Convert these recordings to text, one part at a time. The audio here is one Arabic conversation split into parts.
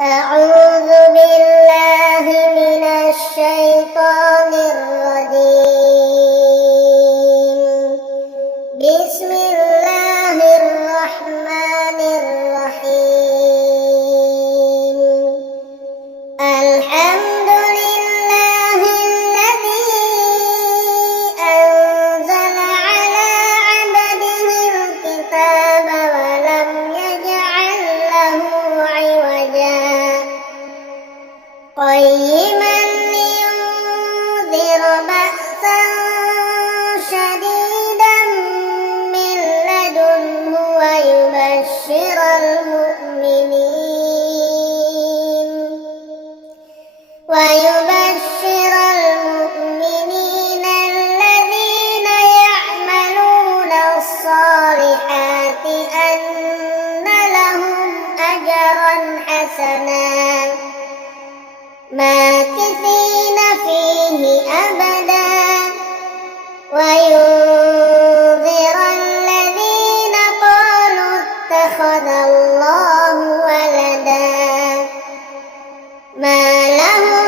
أعوذ بالله من الشيطان الرجيم. بسم الله الرحمن الرحيم. الحمد لله الذي أنزل على عبده الكتاب ولم يجعل له عوجا قيما لينذر بأسا شديدا من لدنه ويبشر المؤمنين الذين يعملون الصالحات أن لهم أجرا حسنا ماكثين فيه أبدا وينذر الذين قالوا اتخذ الله ولدا ما لهم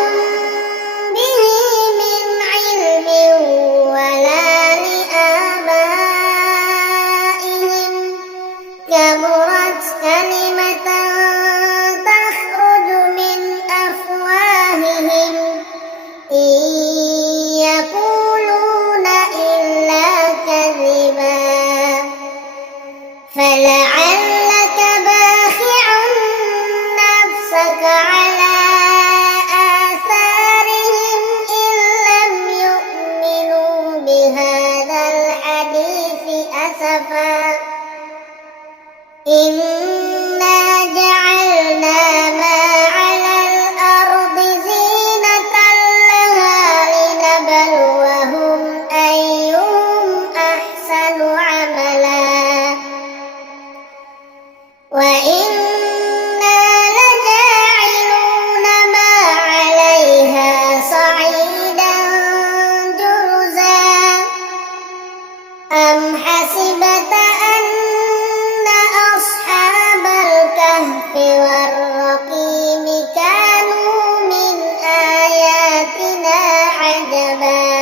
به من علم ولا لآبائهم كبرت كلمة تخرج من أفواههم إن يقولون إلا كذبا فلعلك باخع نفسك على آثارهم إن لم يؤمنوا بهذا الحديث أسفا إنا جعلنا ما على الأرض زينة لها لنبلوهم أيهم أحسن عملا وإنا لجاعلون ما عليها صعيدا جرزا أم حسبت أن أصحاب الكهف والرقيم كانوا من آياتنا عجبا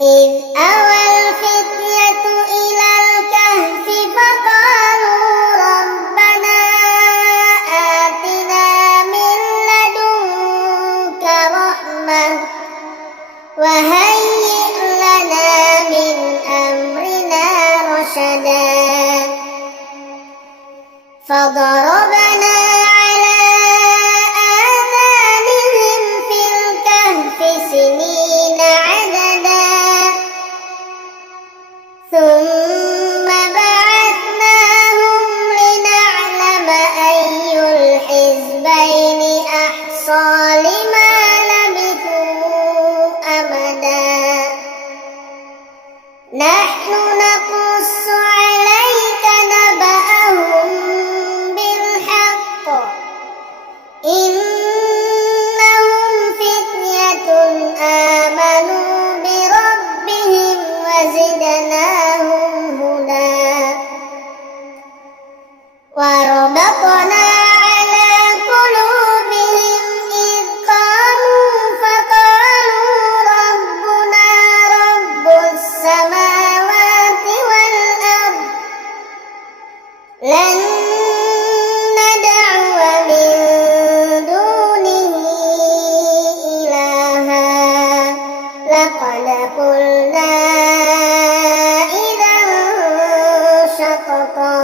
إذ أوى الفتية إلى الكهف فقالوا ربنا آتنا من لدنك رحمة وهيئ لنا من أمرنا رشدا فضربنا على آذانهم في الكهف سنين عددا ثم بعثناهم لنعلم أي الحزبين أحصى لما لبثوا أمدا نحن نقص عليك نبأهم بالحق إنهم فتية آمنوا بربهم وزدناهم هدى وربطنا على قلوبهم إذ قاموا فقالوا ربنا رب السماوات والأرض لن ندعو من دونه إلها لقد قلنا إذا شططا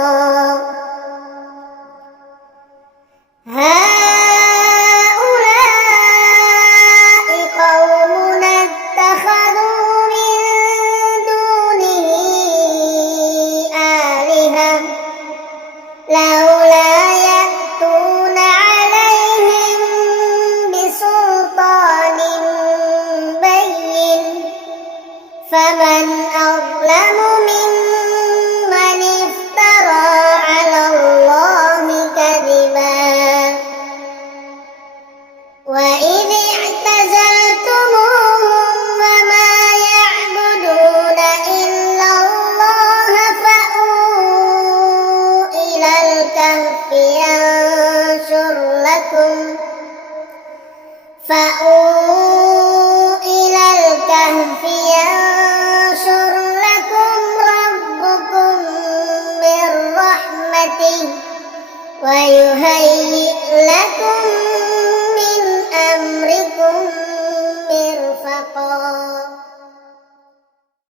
لكم فأووا إلى الكهف ينشر لكم ربكم من رحمته ويهيئ لكم